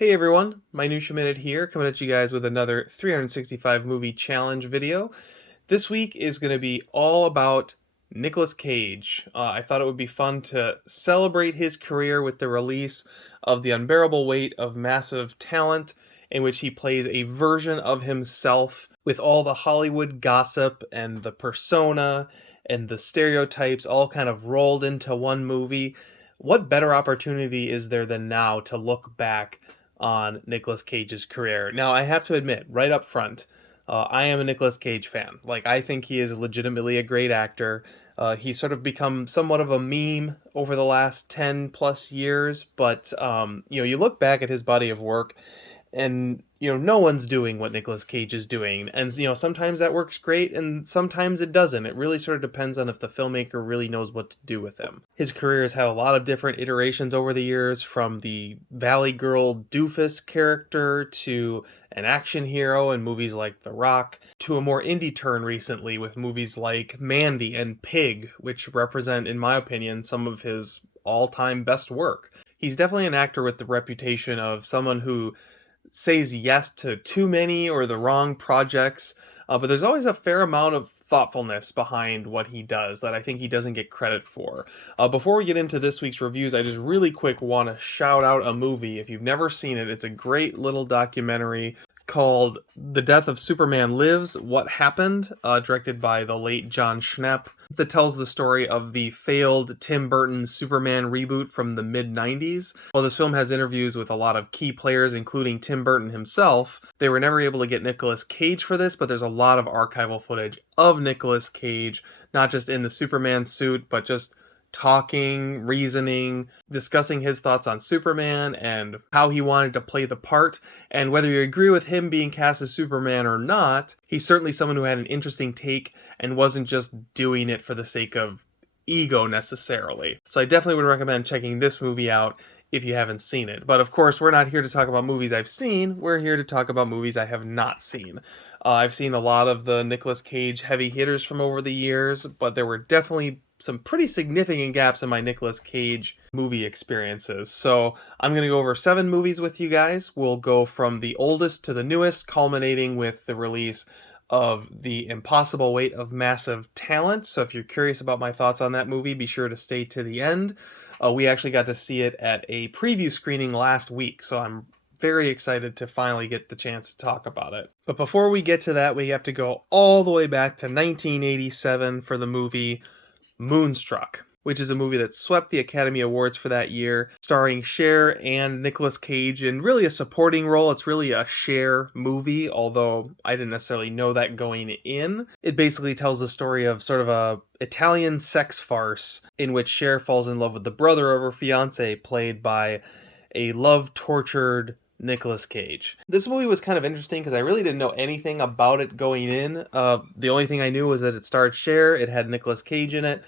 Hey everyone, Minutia Minute here, coming at you guys with another 365 movie challenge video. This week is going to be all about Nicolas Cage. I thought it would be fun to celebrate his career with the release of The Unbearable Weight of Massive Talent, in which he plays a version of himself with all the Hollywood gossip and the persona and the stereotypes all kind of rolled into one movie. What better opportunity is there than now to look back on Nicolas Cage's career? Now, I have to admit, right up front, I am a Nicolas Cage fan. Like, I think he is legitimately a great actor. He's sort of become somewhat of a meme over the last 10 plus years, but you look back at his body of work and no one's doing what Nicolas Cage is doing, and sometimes that works great and sometimes it doesn't. It really sort of depends on if the filmmaker really knows what to do with him. His career has had a lot of different iterations over the years, from the Valley Girl doofus character to an action hero in movies like The Rock, to a more indie turn recently with movies like Mandy and Pig, which represent, in my opinion, some of his all-time best work. He's definitely an actor with the reputation of someone who says yes to too many or the wrong projects, but there's always a fair amount of thoughtfulness behind what he does that I think he doesn't get credit for. Before we get into this week's reviews, I just really quick want to shout out a movie. If you've never seen it, it's a great little documentary called The Death of Superman Lives: What Happened, directed by the late John Schnepp, that tells the story of the failed Tim Burton Superman reboot from the mid-90s. While this film has interviews with a lot of key players, including Tim Burton himself, they were never able to get Nicolas Cage for this, but there's a lot of archival footage of Nicolas Cage, not just in the Superman suit, but just talking, reasoning, discussing his thoughts on Superman and how he wanted to play the part. And whether you agree with him being cast as Superman or not, he's certainly someone who had an interesting take and wasn't just doing it for the sake of ego necessarily. So I definitely would recommend checking this movie out if you haven't seen it. But of course, we're not here to talk about movies I've seen, we're here to talk about movies I have not seen. I've seen a lot of the Nicolas Cage heavy hitters from over the years, but there were definitely some pretty significant gaps in my Nicolas Cage movie experiences. So I'm going to go over 7 movies with you guys. We'll go from the oldest to the newest, culminating with the release of The Impossible Weight of Massive Talent. So if you're curious about my thoughts on that movie, be sure to stay to the end. We actually got to see it at a preview screening last week, so I'm very excited to finally get the chance to talk about it. But before we get to that, we have to go all the way back to 1987 for the movie Moonstruck, which is a movie that swept the Academy Awards for that year, starring Cher and Nicolas Cage in really a supporting role. It's really a Cher movie, although I didn't necessarily know that going in. It basically tells the story of sort of a Italian sex farce in which Cher falls in love with the brother of her fiance, played by a love-tortured Nicolas Cage. This movie was kind of interesting because I really didn't know anything about it going in. The only thing I knew was that it starred Cher, it had Nicolas Cage in it,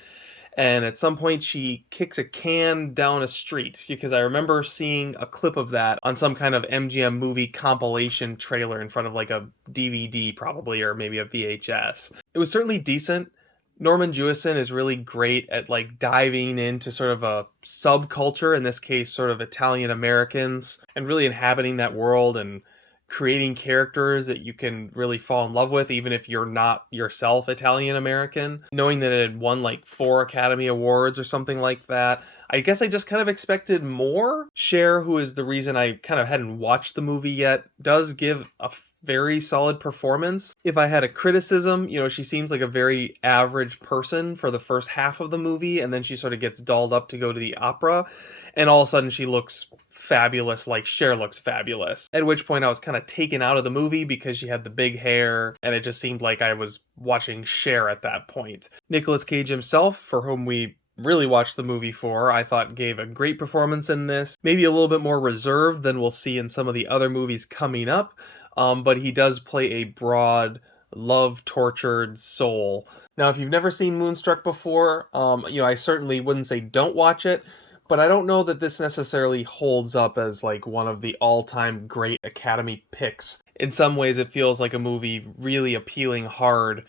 and at some point she kicks a can down a street, because I remember seeing a clip of that on some kind of MGM movie compilation trailer in front of like a DVD probably, or maybe a VHS. It was certainly decent. Norman Jewison is really great at like diving into sort of a subculture, in this case sort of Italian Americans, and really inhabiting that world and creating characters that you can really fall in love with even if you're not yourself Italian American. Knowing that it had won like 4 Academy Awards or something like that, I guess I just kind of expected more. Cher, who is the reason I kind of hadn't watched the movie yet, does give a very solid performance. If I had a criticism, she seems like a very average person for the first half of the movie, and then she sort of gets dolled up to go to the opera, and all of a sudden she looks fabulous, like Cher looks fabulous. At which point I was kind of taken out of the movie because she had the big hair, and it just seemed like I was watching Cher at that point. Nicolas Cage himself, for whom we really watched the movie for, I thought gave a great performance in this. Maybe a little bit more reserved than we'll see in some of the other movies coming up, but he does play a broad, love-tortured soul. Now, if you've never seen Moonstruck before, I certainly wouldn't say don't watch it, but I don't know that this necessarily holds up as like one of the all-time great Academy picks. In some ways, it feels like a movie really appealing hard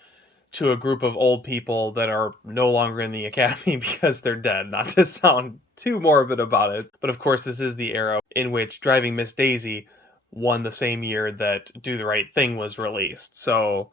to a group of old people that are no longer in the academy because they're dead. Not to sound too morbid about it, but of course, this is the era in which Driving Miss Daisy won the same year that Do the Right Thing was released. So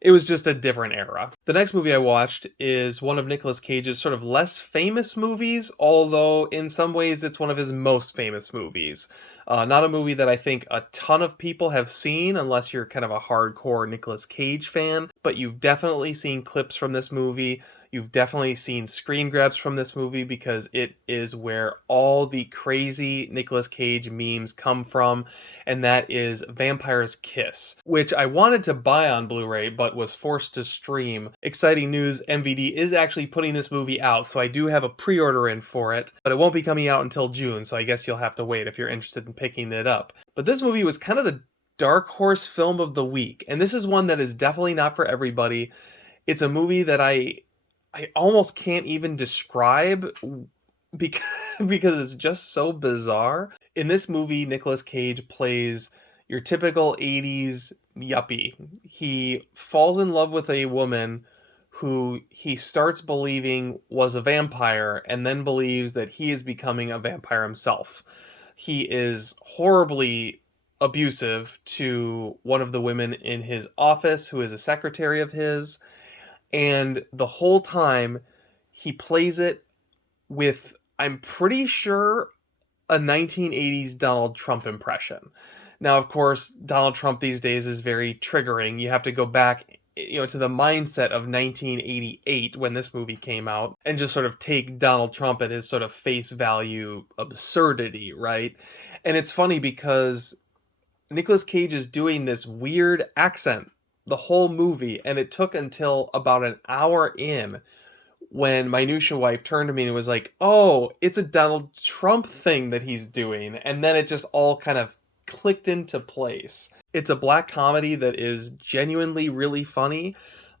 it was just a different era. The next movie I watched is one of Nicolas Cage's sort of less famous movies, although in some ways it's one of his most famous movies. Not a movie that I think a ton of people have seen unless you're kind of a hardcore Nicolas Cage fan, but you've definitely seen clips from this movie. You've definitely seen screen grabs from this movie because it is where all the crazy Nicolas Cage memes come from, and that is Vampire's Kiss, which I wanted to buy on Blu-ray but was forced to stream. Exciting news, MVD is actually putting this movie out, so I do have a pre-order in for it, but it won't be coming out until June, so I guess you'll have to wait if you're interested in picking it up. But this movie was kind of the dark horse film of the week, and this is one that is definitely not for everybody. It's a movie that I almost can't even describe because because it's just so bizarre. In this movie, Nicolas Cage plays your typical 80s yuppie. He falls in love with a woman who he starts believing was a vampire and then believes that he is becoming a vampire himself. He is horribly abusive to one of the women in his office who is a secretary of his, and the whole time he plays it with, I'm pretty sure, a 1980s Donald Trump impression. Now, of course, Donald Trump these days is very triggering. You have to go back, to the mindset of 1988 when this movie came out and just sort of take Donald Trump at his sort of face value absurdity, right? And it's funny because Nicolas Cage is doing this weird accent the whole movie, and it took until about an hour in when my Nusha wife turned to me and was like, "Oh, it's a Donald Trump thing that he's doing," and then it just all kind of clicked into place. It's a black comedy that is genuinely really funny.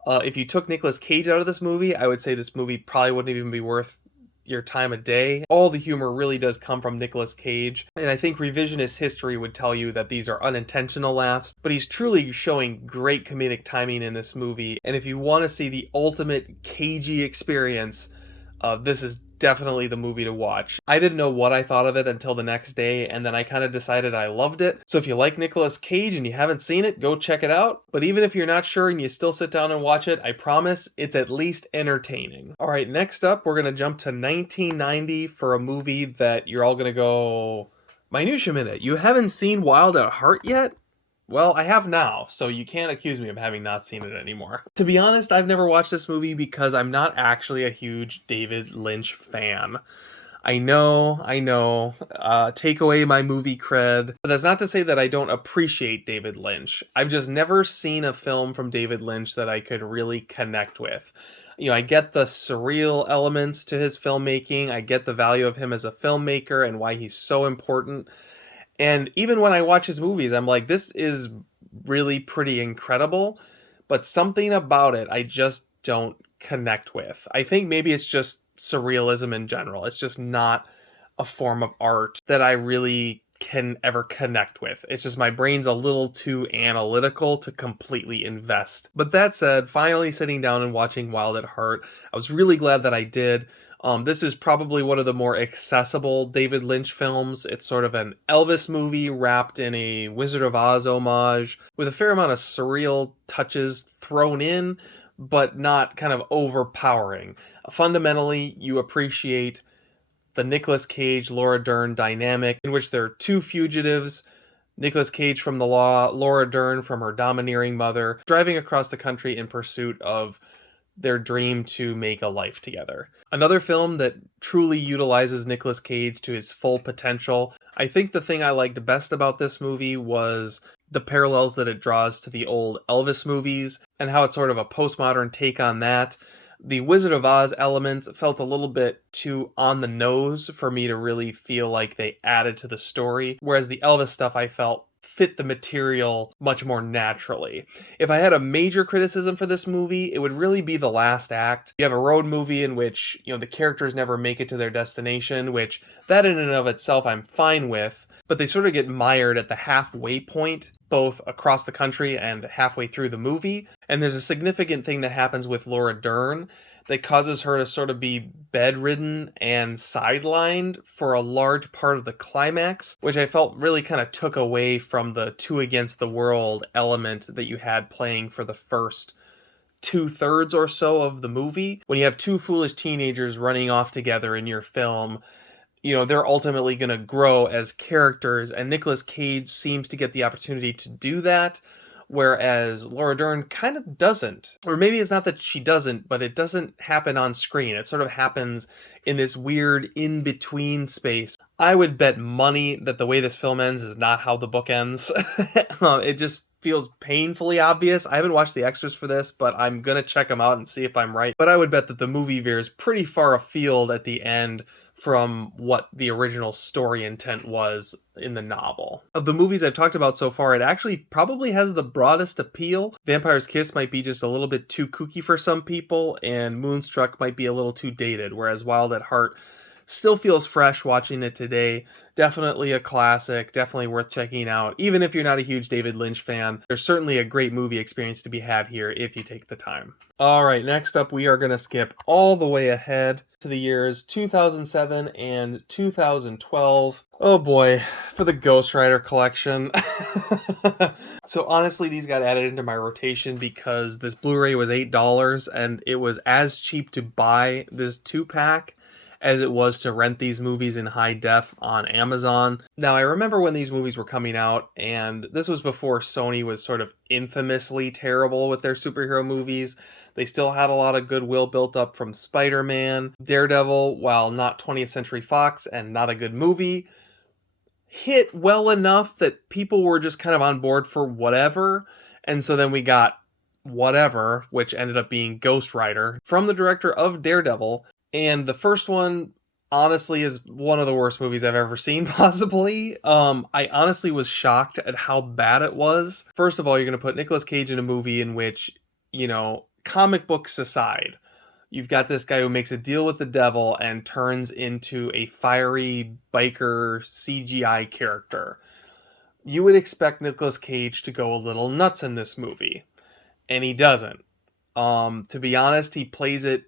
If you took Nicolas Cage out of this movie, I would say this movie probably wouldn't even be worth your time of day. All the humor really does come from Nicolas Cage, and I think revisionist history would tell you that these are unintentional laughs, but he's truly showing great comedic timing in this movie, and if you want to see the ultimate cagey experience, this is definitely the movie to watch. I didn't know what I thought of it until the next day, and then I kind of decided I loved it. So if you like Nicolas Cage and you haven't seen it, go check it out. But even if you're not sure and you still sit down and watch it, I promise it's at least entertaining. All right, next up, we're going to jump to 1990 for a movie that you're all going to go, Minutia Minute, you haven't seen Wild at Heart yet? Well, I have now, so you can't accuse me of having not seen it anymore. To be honest, I've never watched this movie because I'm not actually a huge David Lynch fan. I know, take away my movie cred, but that's not to say that I don't appreciate David Lynch. I've just never seen a film from David Lynch that I could really connect with. I get the surreal elements to his filmmaking, I get the value of him as a filmmaker and why he's so important. And even when I watch his movies, I'm like, this is really pretty incredible, but something about it I just don't connect with. I think maybe it's just surrealism in general. It's just not a form of art that I really can ever connect with. It's just my brain's a little too analytical to completely invest. But that said, finally sitting down and watching Wild at Heart, I was really glad that I did. This is probably one of the more accessible David Lynch films. It's sort of an Elvis movie wrapped in a Wizard of Oz homage with a fair amount of surreal touches thrown in, but not kind of overpowering. Fundamentally, you appreciate the Nicolas Cage Laura Dern dynamic in which there are two fugitives, Nicolas Cage from the law, Laura Dern from her domineering mother, driving across the country in pursuit of their dream to make a life together. Another film that truly utilizes Nicolas Cage to his full potential. I think the thing I liked best about this movie was the parallels that it draws to the old Elvis movies and how it's sort of a postmodern take on that. The Wizard of Oz elements felt a little bit too on the nose for me to really feel like they added to the story, whereas the Elvis stuff I felt fit the material much more naturally. If I had a major criticism for this movie, it would really be the last act. You have a road movie in which, the characters never make it to their destination, which that in and of itself I'm fine with. but they sort of get mired at the halfway point, both across the country and halfway through the movie. And there's a significant thing that happens with Laura Dern that causes her to sort of be bedridden and sidelined for a large part of the climax, which I felt really kind of took away from the two against the world element that you had playing for the first two-thirds or so of the movie. When you have two foolish teenagers running off together in your film, they're ultimately going to grow as characters, and Nicolas Cage seems to get the opportunity to do that, whereas Laura Dern kind of doesn't. Or maybe it's not that she doesn't, but it doesn't happen on screen. It sort of happens in this weird in-between space. I would bet money that the way this film ends is not how the book ends. It just feels painfully obvious. I haven't watched the extras for this, but I'm gonna check them out and see if I'm right. But I would bet that the movie veers pretty far afield at the end from what the original story intent was in the novel. Of the movies I've talked about so far, it actually probably has the broadest appeal. Vampire's Kiss might be just a little bit too kooky for some people, and Moonstruck might be a little too dated, whereas Wild at Heart still feels fresh watching it today. Definitely a classic, definitely worth checking out. Even if you're not a huge David Lynch fan, there's certainly a great movie experience to be had here if you take the time. All right, next up, we are going to skip all the way ahead to the years 2007 and 2012. Oh boy, for the Ghost Rider collection. So honestly, these got added into my rotation because this Blu-ray was $8 and it was as cheap to buy this 2-pack as it was to rent these movies in high def on Amazon. Now, I remember when these movies were coming out, and this was before Sony was sort of infamously terrible with their superhero movies. They still had a lot of goodwill built up from Spider-Man. Daredevil, while not 20th Century Fox and not a good movie, hit well enough that people were just kind of on board for whatever. And so then we got Whatever, which ended up being Ghost Rider, from the director of Daredevil. And the first one, honestly, is one of the worst movies I've ever seen, possibly. I honestly was shocked at how bad it was. First of all, you're going to put Nicolas Cage in a movie in which, comic books aside, you've got this guy who makes a deal with the devil and turns into a fiery biker CGI character. You would expect Nicolas Cage to go a little nuts in this movie, and he doesn't. To be honest, he plays it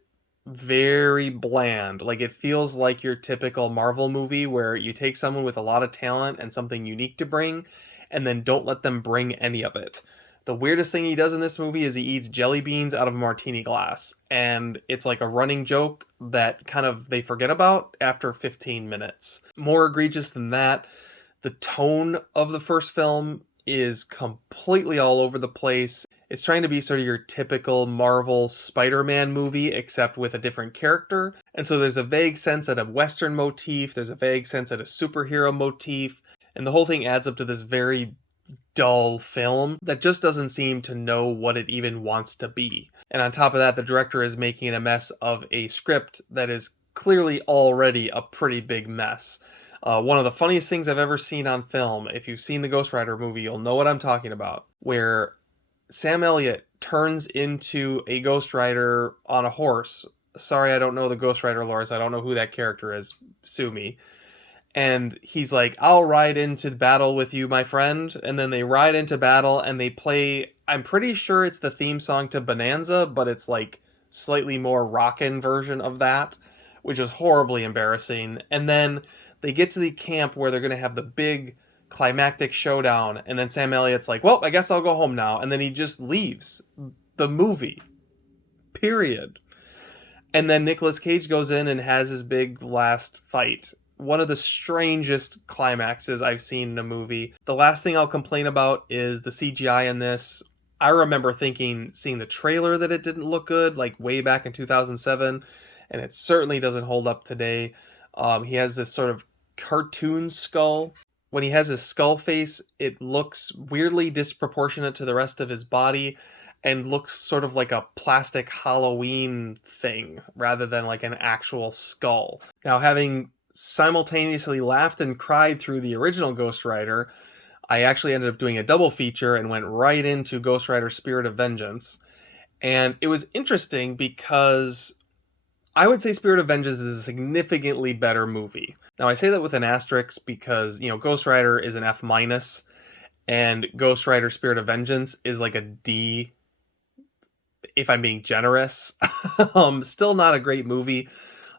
very bland. Like, it feels like your typical Marvel movie where you take someone with a lot of talent and something unique to bring, and then don't let them bring any of it. The weirdest thing he does in this movie is he eats jelly beans out of a martini glass, and it's like a running joke that kind of they forget about after 15 minutes. More egregious than that, the tone of the first film is completely all over the place. It's trying to be sort of your typical Marvel Spider-Man movie, except with a different character. And so there's a vague sense at a Western motif, there's a vague sense at a superhero motif, and the whole thing adds up to this very dull film that just doesn't seem to know what it even wants to be. And on top of that, the director is making a mess of a script that is clearly already a pretty big mess. One of the funniest things I've ever seen on film, if you've seen the Ghost Rider movie, you'll know what I'm talking about, where Sam Elliott turns into a Ghost Rider on a horse. Sorry, I don't know the Ghost Rider lore, so I don't know who that character is. Sue me. And he's like, I'll ride into battle with you, my friend. And then they ride into battle and they play, I'm pretty sure it's the theme song to Bonanza, but it's like slightly more rockin' version of that, which is horribly embarrassing. And then they get to the camp where they're going to have the big climactic showdown. And then Sam Elliott's like, well, I guess I'll go home now. And then he just leaves the movie. Period. And then Nicolas Cage goes in and has his big last fight. One of the strangest climaxes I've seen in a movie. The last thing I'll complain about is the CGI in this. I remember seeing the trailer that it didn't look good, like way back in 2007, and it certainly doesn't hold up today. He has this sort of cartoon skull. When he has his skull face, it looks weirdly disproportionate to the rest of his body and looks sort of like a plastic Halloween thing rather than like an actual skull. Now, having simultaneously laughed and cried through the original Ghost Rider, I actually ended up doing a double feature and went right into Ghost Rider Spirit of Vengeance. And it was interesting because I would say Spirit of Vengeance is a significantly better movie. Now I say that with an asterisk because, Ghost Rider is an F minus and Ghost Rider Spirit of Vengeance is like a D if I'm being generous. Still not a great movie,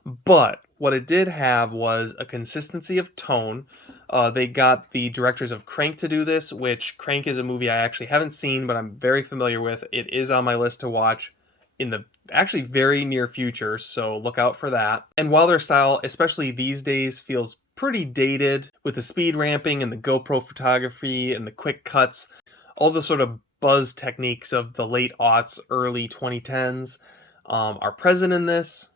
but what it did have was a consistency of tone. They got the directors of Crank to do this, which Crank is a movie I actually haven't seen, but I'm very familiar with. It is on my list to watch in the actually very near future, so look out for that. And while their style, especially these days, feels pretty dated with the speed ramping and the GoPro photography and the quick cuts, all the sort of buzz techniques of the late aughts, early 2010s are present in this,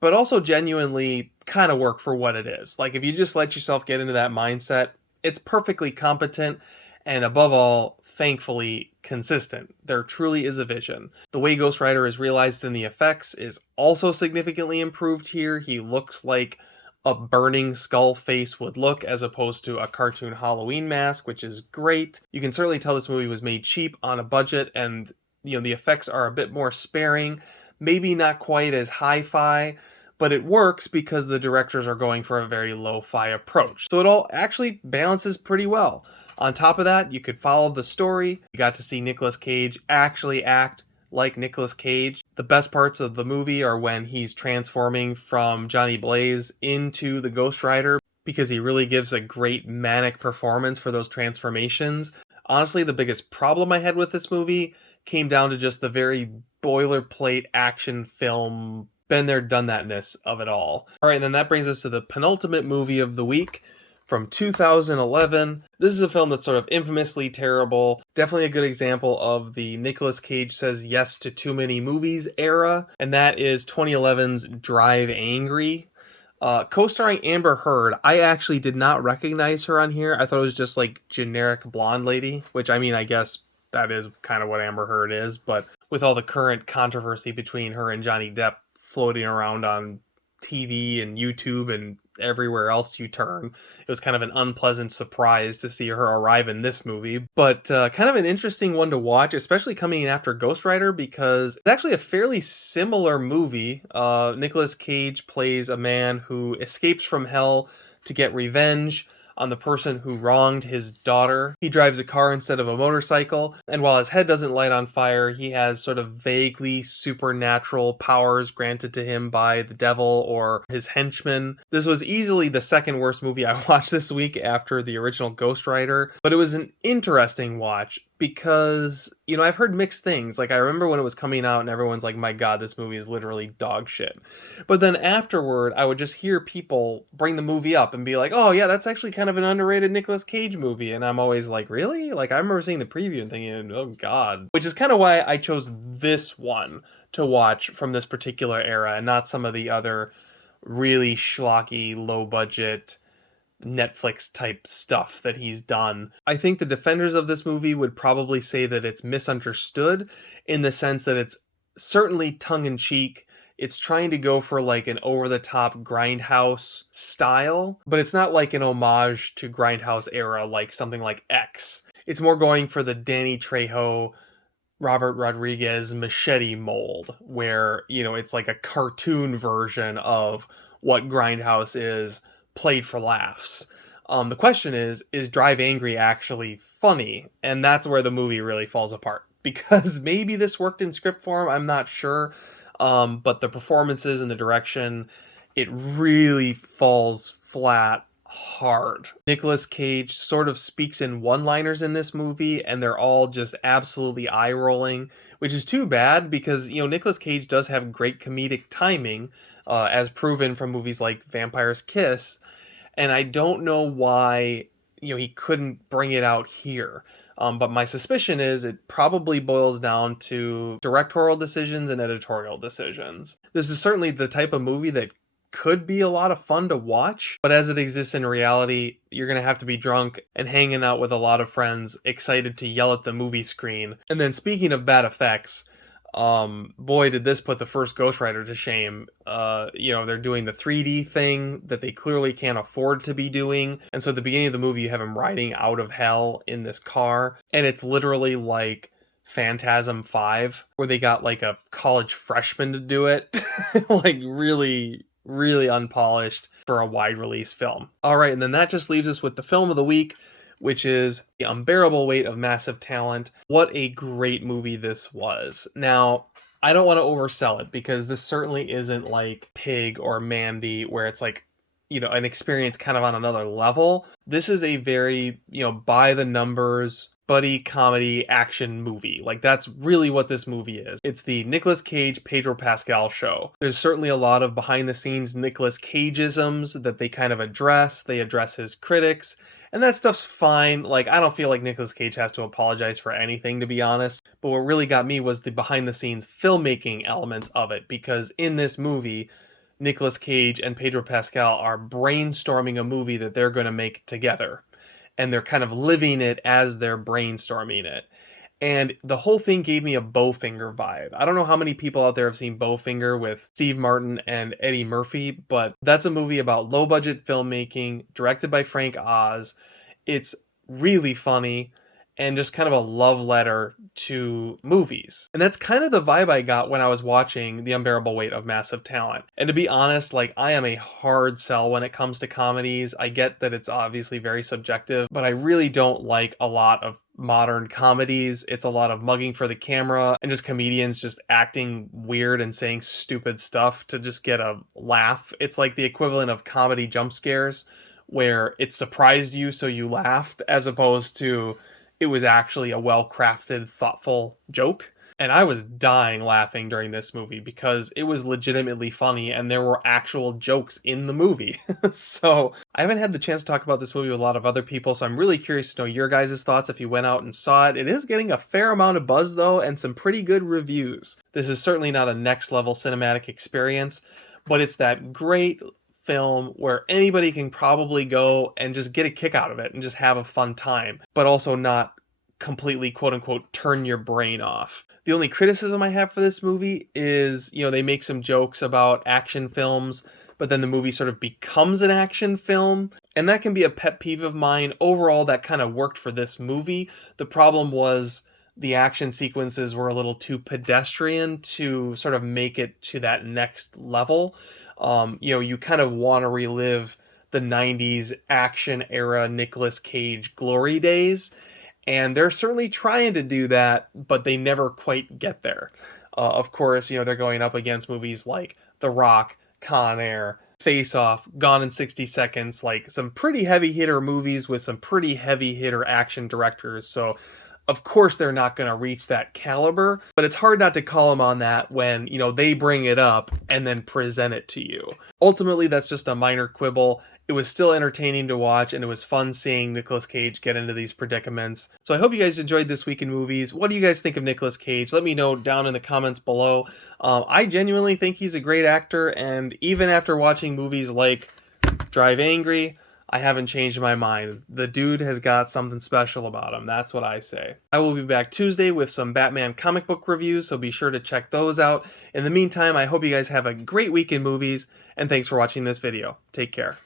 but also genuinely kind of work for what it is. Like if you just let yourself get into that mindset, it's perfectly competent and above all, thankfully consistent. There truly is a vision. The way Ghost Rider is realized in the effects is also significantly improved here. He looks like a burning skull face would look as opposed to a cartoon Halloween mask, which is great. You can certainly tell this movie was made cheap on a budget and the effects are a bit more sparing, maybe not quite as hi-fi, but it works because the directors are going for a very lo-fi approach. So it all actually balances pretty well. On top of that, you could follow the story. You got to see Nicolas Cage actually act like Nicolas Cage. The best parts of the movie are when he's transforming from Johnny Blaze into the Ghost Rider because he really gives a great manic performance for those transformations. Honestly, the biggest problem I had with this movie came down to just the very boilerplate action film, been there, done thatness of it all. All right, and then that brings us to the penultimate movie of the week from 2011. This is a film that's sort of infamously terrible. Definitely a good example of the Nicolas Cage says yes to too many movies era, and that is 2011's Drive Angry. Co-starring Amber Heard. I actually did not recognize her on here. I thought it was just like generic blonde lady, which I mean, I guess that is kind of what Amber Heard is, but with all the current controversy between her and Johnny Depp floating around on TV and YouTube and everywhere else you turn, it was kind of an unpleasant surprise to see her arrive in this movie. But kind of an interesting one to watch, especially coming in after Ghost Rider, because it's actually a fairly similar movie. Nicolas Cage plays a man who escapes from hell to get revenge on the person who wronged his daughter. He drives a car instead of a motorcycle, and while his head doesn't light on fire, he has sort of vaguely supernatural powers granted to him by the devil or his henchmen. This was easily the second worst movie I watched this week after the original Ghost Rider, but it was an interesting watch because, I've heard mixed things. Like, I remember when it was coming out and everyone's like, my God, this movie is literally dog shit. But then afterward, I would just hear people bring the movie up and be like, oh, yeah, that's actually kind of an underrated Nicolas Cage movie. And I'm always like, really? Like, I remember seeing the preview and thinking, oh, God. Which is kind of why I chose this one to watch from this particular era and not some of the other really schlocky, low budget Netflix type stuff that he's done. I think the defenders of this movie would probably say that it's misunderstood in the sense that it's certainly tongue in cheek. It's trying to go for like an over the top grindhouse style, but it's not like an homage to grindhouse era like something like X. It's more going for the Danny Trejo, Robert Rodriguez machete mold, where, it's like a cartoon version of what Grindhouse is played for laughs. The question is Drive Angry actually funny? And that's where the movie really falls apart. Because maybe this worked in script form, I'm not sure. But the performances and the direction, it really falls flat hard. Nicolas Cage sort of speaks in one-liners in this movie, and they're all just absolutely eye-rolling, which is too bad because, Nicolas Cage does have great comedic timing, as proven from movies like Vampire's Kiss, and I don't know why, he couldn't bring it out here. But my suspicion is it probably boils down to directorial decisions and editorial decisions. This is certainly the type of movie that could be a lot of fun to watch, but as it exists in reality, you're gonna have to be drunk and hanging out with a lot of friends, excited to yell at the movie screen. And then speaking of bad effects, boy, did this put the first Ghost Rider to shame. They're doing the 3D thing that they clearly can't afford to be doing. And so at the beginning of the movie, you have him riding out of hell in this car, and it's literally like Phantasm 5, where they got like a college freshman to do it. Like really, really unpolished. for a wide release film. All right, and then that just leaves us with the film of the week, which is The Unbearable Weight of Massive Talent. What a great movie this was. Now, I don't want to oversell it because this certainly isn't like Pig or Mandy, where it's like, an experience kind of on another level. This is a very, by the numbers buddy comedy action movie. Like, that's really what this movie is. It's the Nicolas Cage Pedro Pascal show. There's certainly a lot of behind the scenes Nicolas Cage-isms that they kind of address. They address his critics, and that stuff's fine. Like, I don't feel like Nicolas Cage has to apologize for anything, to be honest. But what really got me was the behind the scenes filmmaking elements of it, because in this movie, Nicolas Cage and Pedro Pascal are brainstorming a movie that they're going to make together, and they're kind of living it as they're brainstorming it. And the whole thing gave me a Bowfinger vibe. I don't know how many people out there have seen Bowfinger with Steve Martin and Eddie Murphy, but that's a movie about low budget filmmaking, directed by Frank Oz. It's really funny and just kind of a love letter to movies. And that's kind of the vibe I got when I was watching The Unbearable Weight of Massive Talent. And to be honest, like, I am a hard sell when it comes to comedies. I get that it's obviously very subjective, but I really don't like a lot of modern comedies. It's a lot of mugging for the camera and just comedians just acting weird and saying stupid stuff to just get a laugh. It's like the equivalent of comedy jump scares, where it surprised you so you laughed, as opposed to it was actually a well-crafted, thoughtful joke. And I was dying laughing during this movie because it was legitimately funny and there were actual jokes in the movie. So I haven't had the chance to talk about this movie with a lot of other people, so I'm really curious to know your guys' thoughts if you went out and saw it. It is getting a fair amount of buzz though, and some pretty good reviews. This is certainly not a next level cinematic experience, but it's that great film where anybody can probably go and just get a kick out of it and just have a fun time, but also not completely quote unquote turn your brain off. The only criticism I have for this movie is, they make some jokes about action films, but then the movie sort of becomes an action film, and that can be a pet peeve of mine. Overall, that kind of worked for this movie. The problem was the action sequences were a little too pedestrian to sort of make it to that next level. You kind of want to relive the 90s action era Nicolas Cage glory days, and they're certainly trying to do that, but they never quite get there. Of course, they're going up against movies like The Rock, Con Air, Face Off, Gone in 60 Seconds, like some pretty heavy hitter movies with some pretty heavy hitter action directors. So of course they're not going to reach that caliber, but it's hard not to call them on that when, they bring it up and then present it to you. Ultimately, that's just a minor quibble. It was still entertaining to watch, and it was fun seeing Nicolas Cage get into these predicaments. So I hope you guys enjoyed This Week in Movies. What do you guys think of Nicolas Cage? Let me know down in the comments below. I genuinely think he's a great actor, and even after watching movies like Drive Angry, I haven't changed my mind. The dude has got something special about him. That's what I say. I will be back Tuesday with some Batman comic book reviews, so be sure to check those out. In the meantime, I hope you guys have a great week in movies, and thanks for watching this video. Take care.